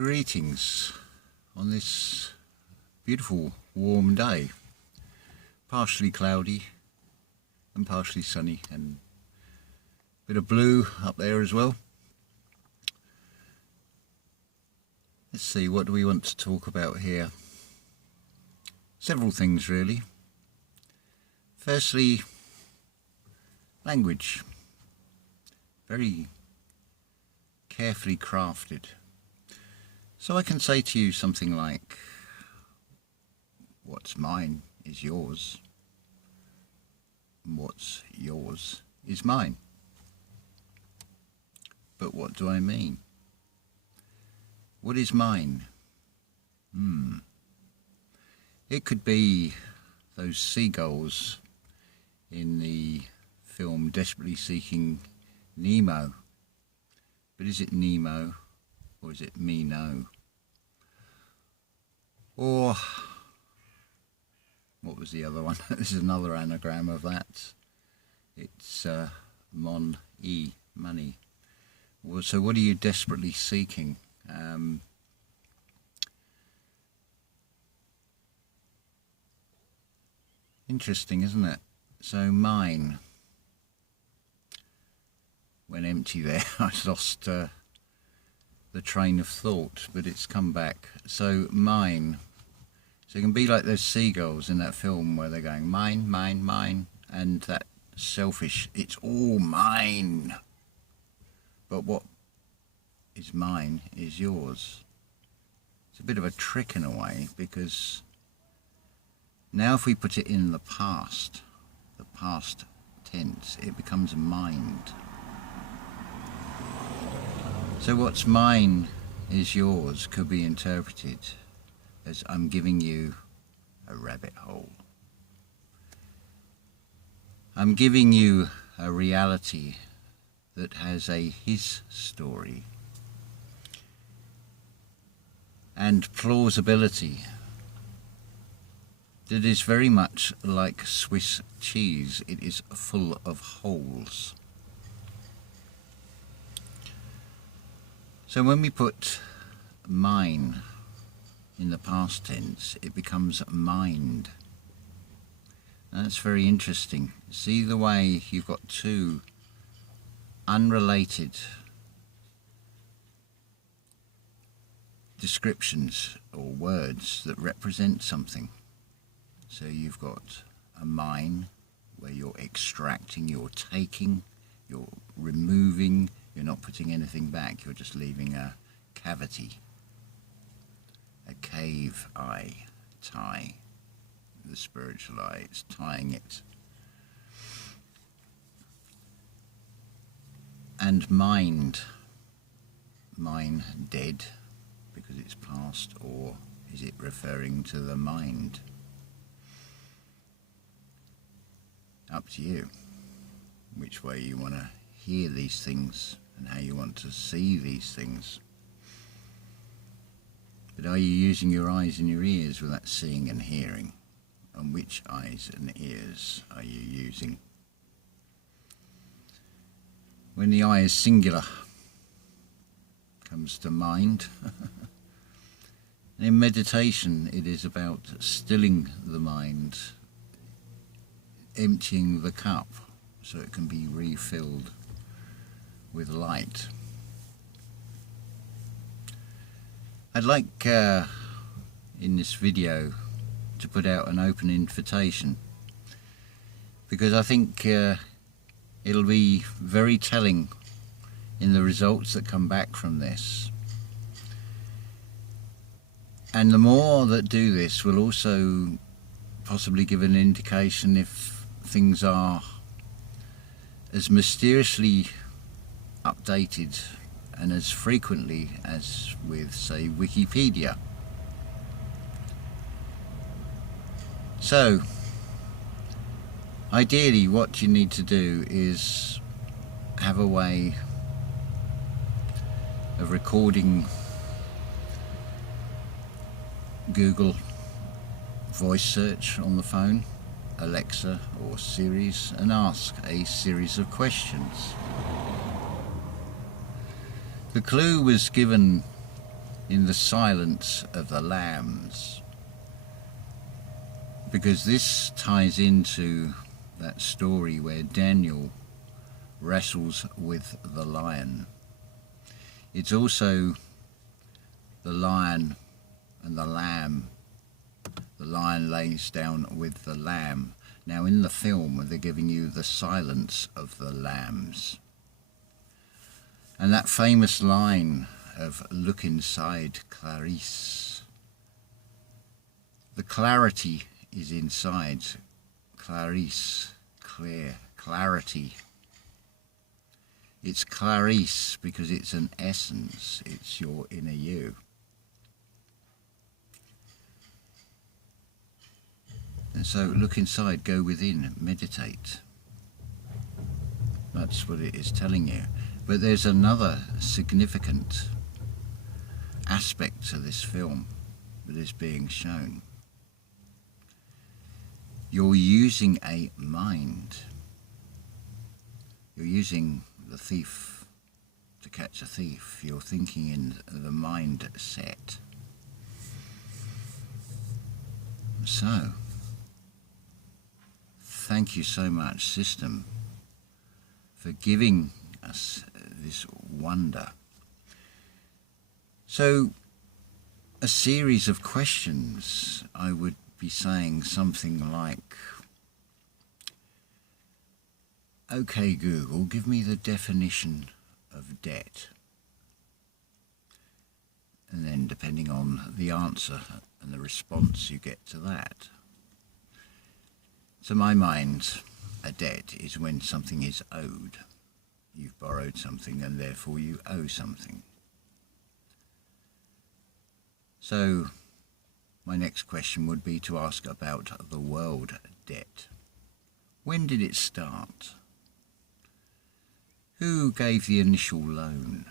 Greetings on this beautiful warm day, partially cloudy and partially sunny, and a bit of blue up there as well. Let's see, what do we want to talk about here? Several things really. Firstly, language. Very carefully crafted. So I can say to you something like, what's mine is yours, and what's yours is mine. But what do I mean? What is mine? It could be those seagulls in the film Desperately Seeking Nemo. But is it Nemo? Or is it me no? Or, what was the other one? This is another anagram of that. It's Mon-E, money. Well, so what are you desperately seeking? Interesting, isn't it? So mine. When empty there, I lost the train of thought, but it's come back. So mine. So it can be like those seagulls in that film where they're going mine, mine, mine, and that selfish, it's all mine. But what is mine is yours. It's a bit of a trick in a way, because now if we put it in the past tense, it becomes mind. So what's mine is yours could be interpreted as I'm giving you a rabbit hole. I'm giving you a reality that has a his story and plausibility that is very much like Swiss cheese. It is full of holes. So when we put mine in the past tense, it becomes mind. And that's very interesting. See the way you've got two unrelated descriptions or words that represent something. So you've got a mine where you're extracting, you're taking, you're removing. You're not putting anything back, you're just leaving a cavity. A cave eye, tie. The spiritual eye, it's tying it. And mind. Mine dead, because it's past, or is it referring to the mind? Up to you, which way you want to hear these things and how you want to see these things. But are you using your eyes and your ears with that seeing and hearing? And which eyes and ears are you using? When the eye is singular, comes to mind. And in meditation it is about stilling the mind, emptying the cup so it can be refilled with light. I'd like in this video to put out an open invitation, because I think it'll be very telling in the results that come back from this. And the more that do this will also possibly give an indication if things are as mysteriously updated and as frequently as with, say, Wikipedia. So ideally what you need to do is have a way of recording Google voice search on the phone, Alexa or Siri, and ask a series of questions. The clue was given in the silence of the lambs, because this ties into that story where Daniel wrestles with the lion. It's also the lion and the lamb. The lion lays down with the lamb. Now in the film they're giving you the silence of the lambs. And that famous line of "look inside, Cayce." The clarity is inside. Cayce, clear, clarity. It's Cayce because it's an essence, it's your inner you. And so look inside, go within, meditate. That's what it is telling you. But there's another significant aspect to this film that is being shown. You're using a mind. You're using the thief to catch a thief. You're thinking in the mindset. So, thank you so much, system, for giving us this wonder. So, a series of questions, I would be saying something like, okay Google, give me the definition of debt. And then depending on the answer and the response you get to that. To my mind, a debt is when something is owed. You've borrowed something and therefore you owe something. So my next question would be to ask about the world debt. When did it start? Who gave the initial loan?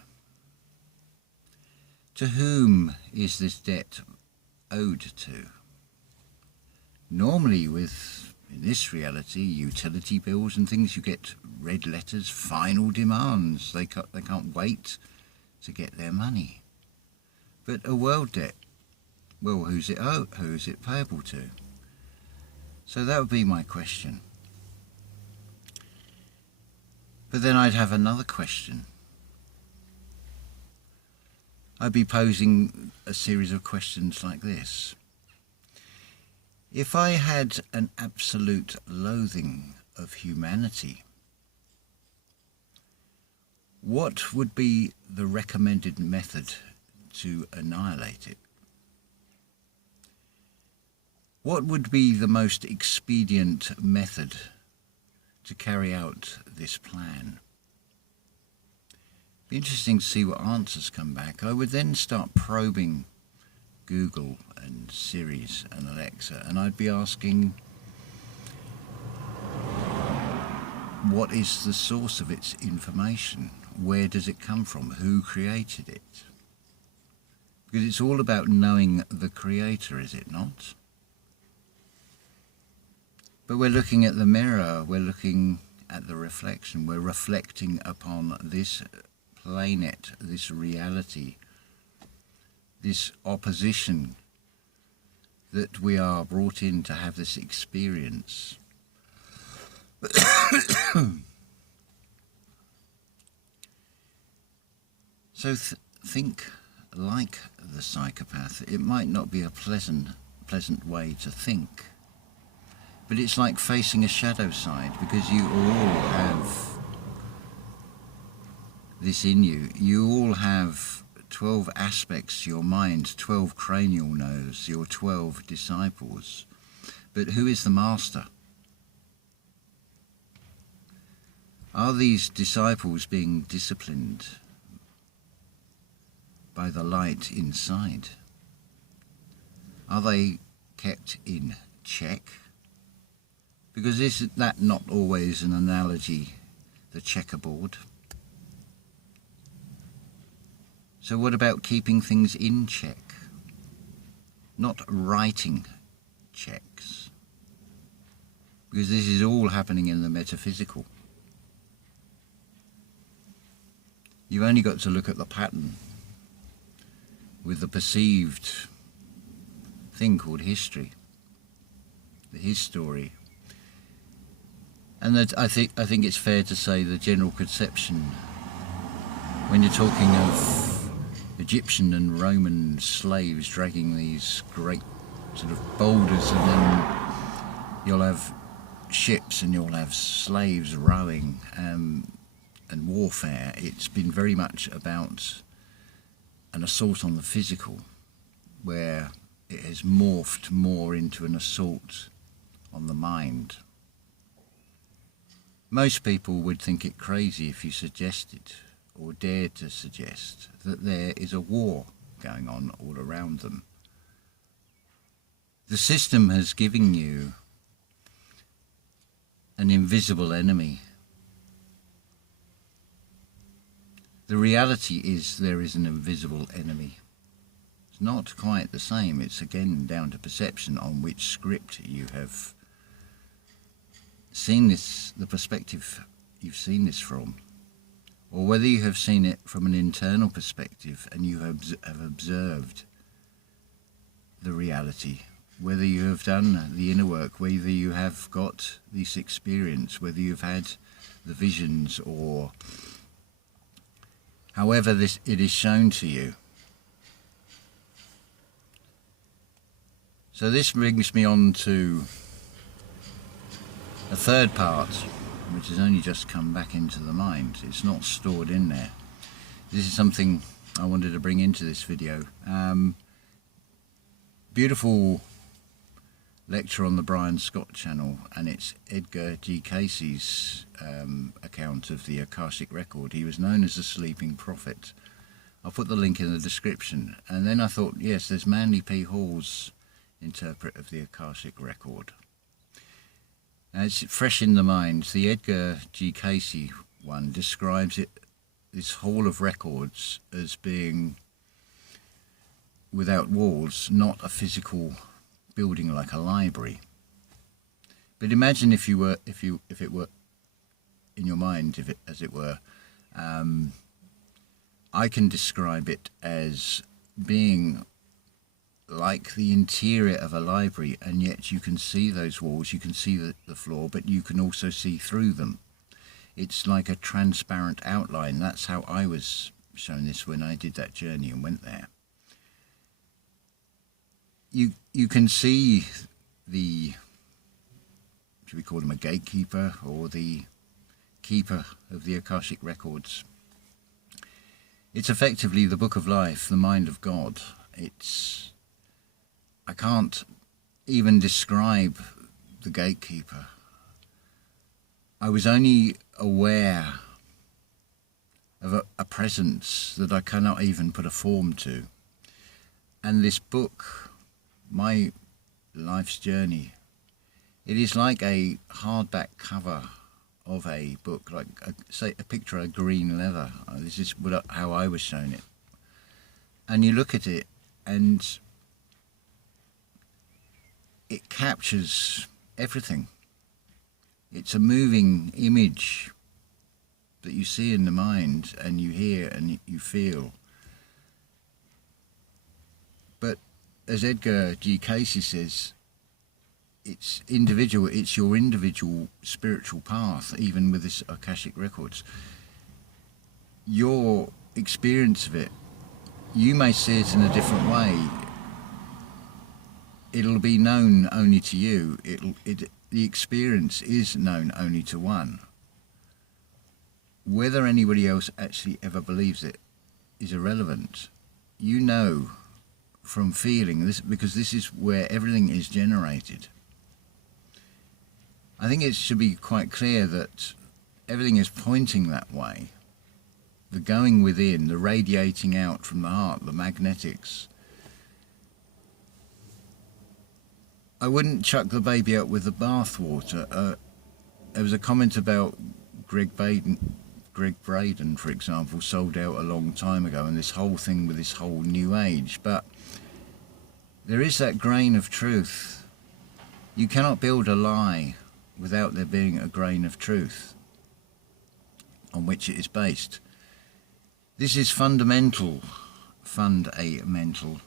To whom is this debt owed to? Normally with, in this reality, utility bills and things, you get red letters, final demands. They can't wait to get their money. But a world debt, well, who's it payable to? So that would be my question. But then I'd have another question. I'd be posing a series of questions like this. If I had an absolute loathing of humanity, what would be the recommended method to annihilate it? What would be the most expedient method to carry out this plan? Be interesting to see what answers come back. I would then start probing Google and Siri and Alexa, and I'd be asking, what is the source of its information? Where does it come from? Who created it? Because it's all about knowing the creator, is it not? But we're looking at the mirror, we're looking at the reflection, we're reflecting upon this planet, this reality, this opposition that we are brought in to have this experience. So think like the psychopath. It might not be a pleasant way to think, but it's like facing a shadow side, because you all have this in you. You all have 12 aspects to your mind, 12 cranial nerves, your 12 disciples. But who is the master? Are these disciples being disciplined by the light inside? Are they kept in check? Because is that not always an analogy, the checkerboard? So what about keeping things in check? Not writing checks. Because this is all happening in the metaphysical. You've only got to look at the pattern with the perceived thing called history, his story. And that I think it's fair to say the general conception, when you're talking of Egyptian and Roman slaves dragging these great sort of boulders, and then you'll have ships and you'll have slaves rowing, and warfare. It's been very much about an assault on the physical, where it has morphed more into an assault on the mind. Most people would think it crazy if you suggested, or dared to suggest, that there is a war going on all around them. The system has given you an invisible enemy. The reality is there is an invisible enemy. It's not quite the same. It's again down to perception on which script you have seen this, the perspective you've seen this from, or whether you have seen it from an internal perspective and you have observed the reality, whether you have done the inner work, whether you have got this experience, whether you've had the visions, or however it is shown to you. So this brings me on to a third part, which has only just come back into the mind. It's not stored in there. This is something I wanted to bring into this video. Beautiful lecture on the Brian Scott channel, and it's Edgar G. Cayce's account of the Akashic record. He was known as the Sleeping Prophet. I'll put the link in the description. And then I thought, yes, there's Manly P. Hall's interpret of the Akashic record. Now, it's fresh in the mind. The Edgar G. Cayce one describes it, this hall of records, as being without walls, not a physical building like a library. But imagine if it were in your mind, as it were. I can describe it as being like the interior of a library, and yet you can see those walls, you can see the floor, but you can also see through them. It's like a transparent outline. That's how I was shown this when I did that journey and went there. You can see the, should we call him a gatekeeper, or the keeper of the Akashic records. It's effectively the book of life, the mind of God. I can't even describe the gatekeeper. I was only aware of a presence that I cannot even put a form to. And this book, my life's journey, it is like a hardback cover of a book, like say a picture of green leather. This is how I was shown it. And you look at it, and it captures everything. It's a moving image that you see in the mind, and you hear and you feel. But as Edgar G. Cayce says, it's individual. It's your individual spiritual path, even with this Akashic records. Your experience of it, you may see it in a different way. It'll be known only to you. The experience is known only to one. Whether anybody else actually ever believes it is irrelevant. You know from feeling this, because this is where everything is generated. I think it should be quite clear that everything is pointing that way. The going within, the radiating out from the heart, the magnetics. I wouldn't chuck the baby out with the bathwater. There was a comment about Greg Braden, for example, sold out a long time ago, and this whole thing with this whole new age. But there is that grain of truth. You cannot build a lie without there being a grain of truth on which it is based. This is fundamental fund a mental,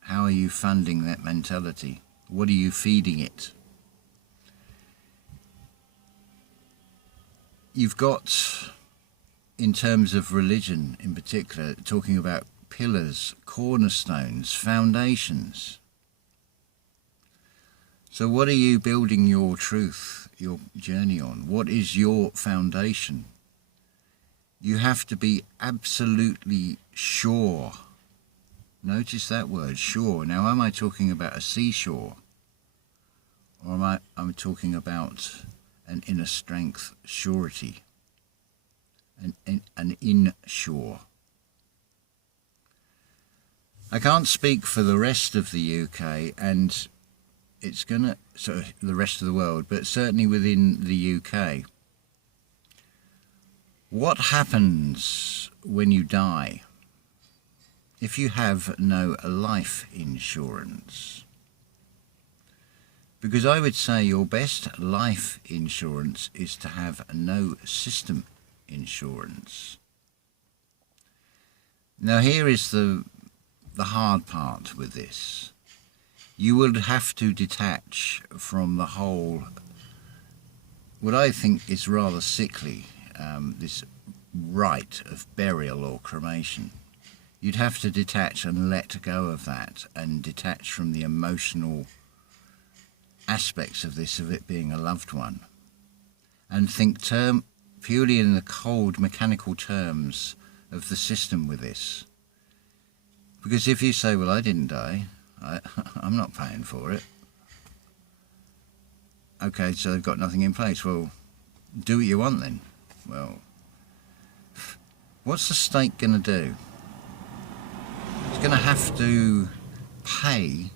how are you funding that mentality? What are you feeding it? You've got, in terms of religion in particular, talking about pillars, cornerstones, foundations. So what are you building your truth, your journey on? What is your foundation? You have to be absolutely sure. Notice that word, sure. Now, am I talking about a seashore? Or am I talking about an inner strength, surety? An inshore. I can't speak for the rest of the UK and the rest of the world, but certainly within the UK. What happens when you die if you have no life insurance? Because I would say your best life insurance is to have no system insurance. Now here is the hard part with this. You would have to detach from the whole, what I think is rather sickly, this rite of burial or cremation. You'd have to detach and let go of that, and detach from the emotional aspects of this, of it being a loved one, and think purely in the cold mechanical terms of the system with this. Because if you say, well, I didn't die, I'm not paying for it. Okay, so they've got nothing in place. Well, do what you want then. Well, what's the state going to do? It's going to have to pay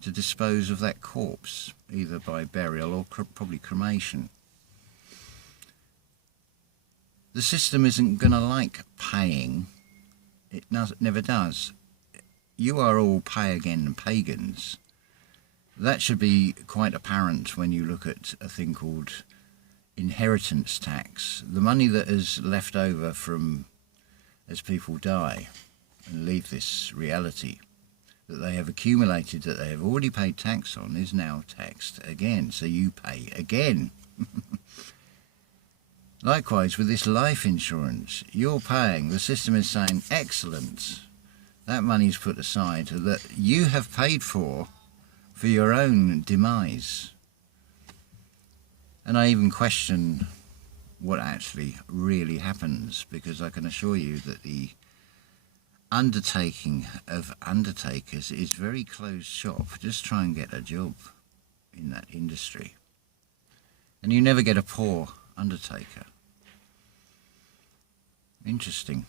to dispose of that corpse, either by burial or probably cremation. The system isn't going to like paying. It never does. You are all pay-again pagans. That should be quite apparent when you look at a thing called inheritance tax. The money that is left over from as people die and leave this reality that they have accumulated, that they have already paid tax on, is now taxed again. So you pay again. Likewise with this life insurance, you're paying. The system is saying, excellent. That money's put aside that you have paid for your own demise. And I even question what actually really happens, because I can assure you that the undertaking of undertakers is very closed shop. Just try and get a job in that industry, and you never get a poor undertaker. Interesting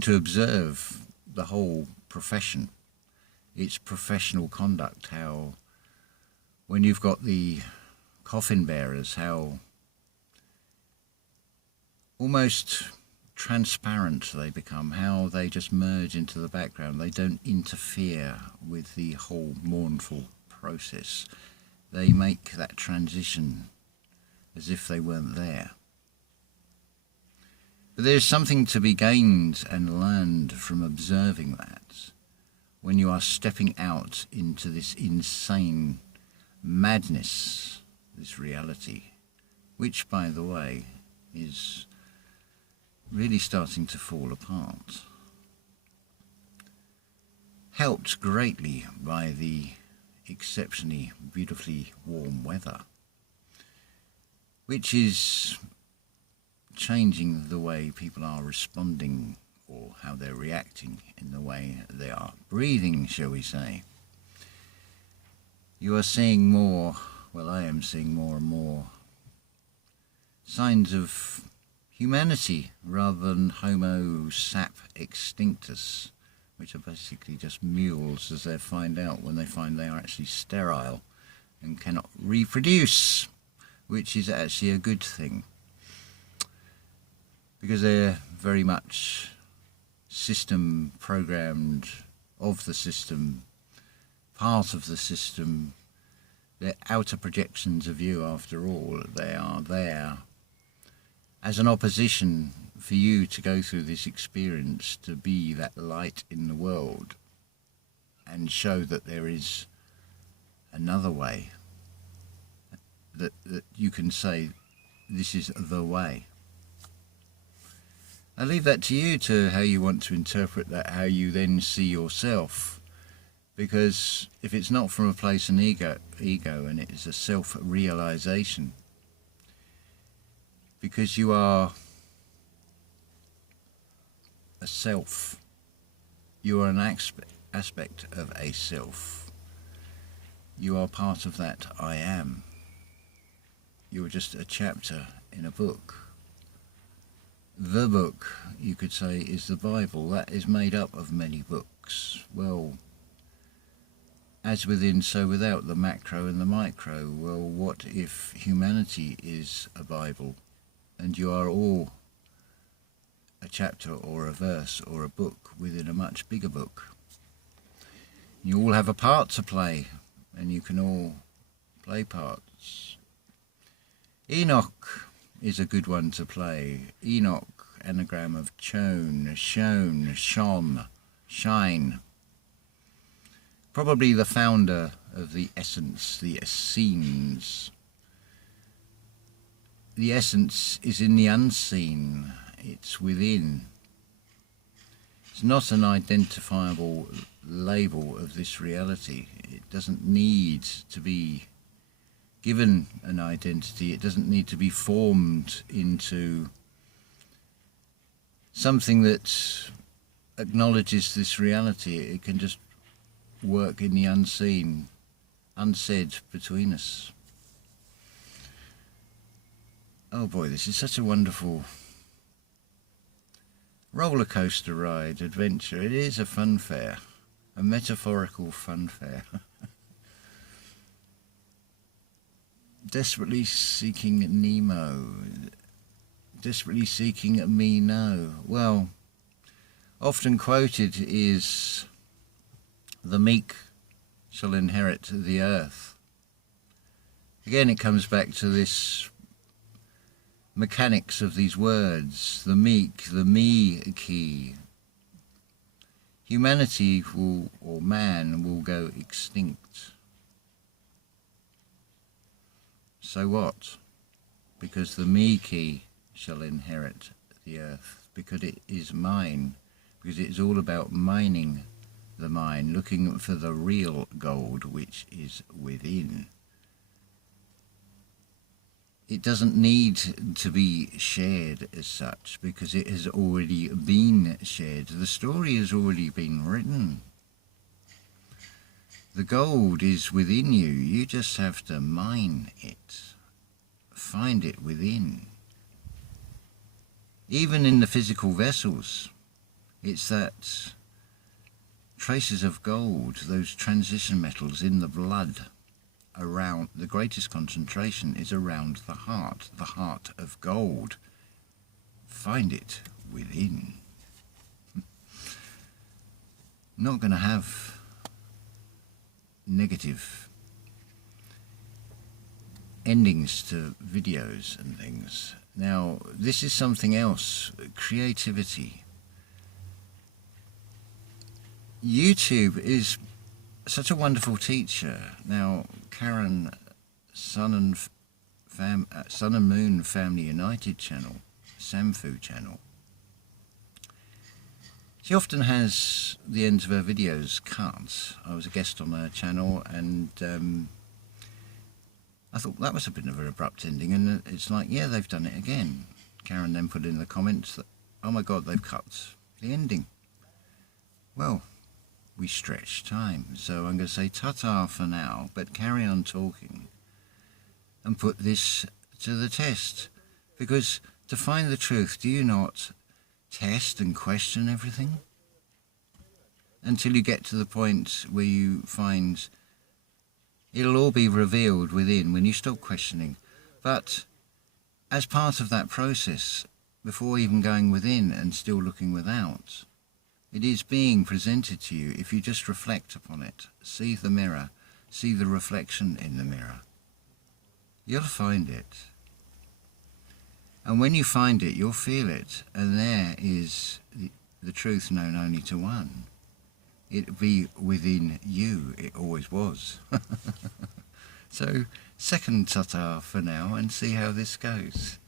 to observe the whole profession, its professional conduct, how when you've got the coffin bearers, how almost transparent they become, how they just merge into the background. They don't interfere with the whole mournful process. They make that transition as if they weren't there. But there's something to be gained and learned from observing that when you are stepping out into this insane madness, this reality, which, by the way, is really starting to fall apart. Helped greatly by the exceptionally beautifully warm weather, which is changing the way people are responding, or how they're reacting in the way they are breathing, shall we say. You are seeing more, well, I am seeing more and more signs of humanity rather than Homo sap extinctus, which are basically just mules, as they find out when they find they are actually sterile and cannot reproduce, which is actually a good thing, because they're very much system programmed, of the system, part of the system. They're outer projections of you after all. They are there as an opposition for you to go through this experience, to be that light in the world and show that there is another way, that you can say, this is the way. I leave that to you, to how you want to interpret that, how you then see yourself. Because if it's not from a place of ego and it is a self-realization, because you are a self, you are an aspect of a self, you are part of that I am. You are just a chapter in a book. The book, you could say, is the Bible. That is made up of many books. Well, as within, so without, the macro and the micro. Well, what if humanity is a Bible and you are all a chapter or a verse or a book within a much bigger book? You all have a part to play, and you can all play parts. Enoch is a good one to play. Enoch, anagram of chone, shone, shone, shine. Probably the founder of the essence, the essenes. The essence is in the unseen, it's within. It's not an identifiable label of this reality. It doesn't need to be given an identity. It doesn't need to be formed into something that acknowledges this reality. It can just work in the unseen, unsaid between us. Oh boy, this is such a wonderful roller coaster ride, adventure. It is a fun fair, a metaphorical fun fair. Desperately seeking Nemo, desperately seeking me no. Well, often quoted is, the meek shall inherit the earth. Again, it comes back to this mechanics of these words, the meek, the me key. Humanity will, or man, will go extinct. So what? Because the me key shall inherit the earth, because it is mine, because it is all about mining the mine, looking for the real gold which is within. It doesn't need to be shared as such, because it has already been shared. The story has already been written. The gold is within you. You just have to mine it, find it within. Even in the physical vessels, it's that traces of gold, those transition metals in the blood. Around, the greatest concentration is around the heart of gold. Find it within. Not going to have negative endings to videos and things. Now, this is something else, creativity. YouTube is such a wonderful teacher. Now, Karen, Sun and Moon Family United channel, Samfu channel, she often has the ends of her videos cut. I was a guest on her channel, and I thought that was a bit of an abrupt ending, and it's like, yeah, they've done it again. Karen then put in the comments that, oh my God, they've cut the ending. Well, we stretch time, so I'm going to say ta-ta for now, but carry on talking and put this to the test, because to find the truth, do you not test and question everything until you get to the point where you find it'll all be revealed within when you stop questioning? But as part of that process, before even going within and still looking without, it is being presented to you. If you just reflect upon it, see the mirror, see the reflection in the mirror, you'll find it. And when you find it, you'll feel it, and there is the truth known only to one. It be within you, it always was. So, second ta-ta for now, and see how this goes.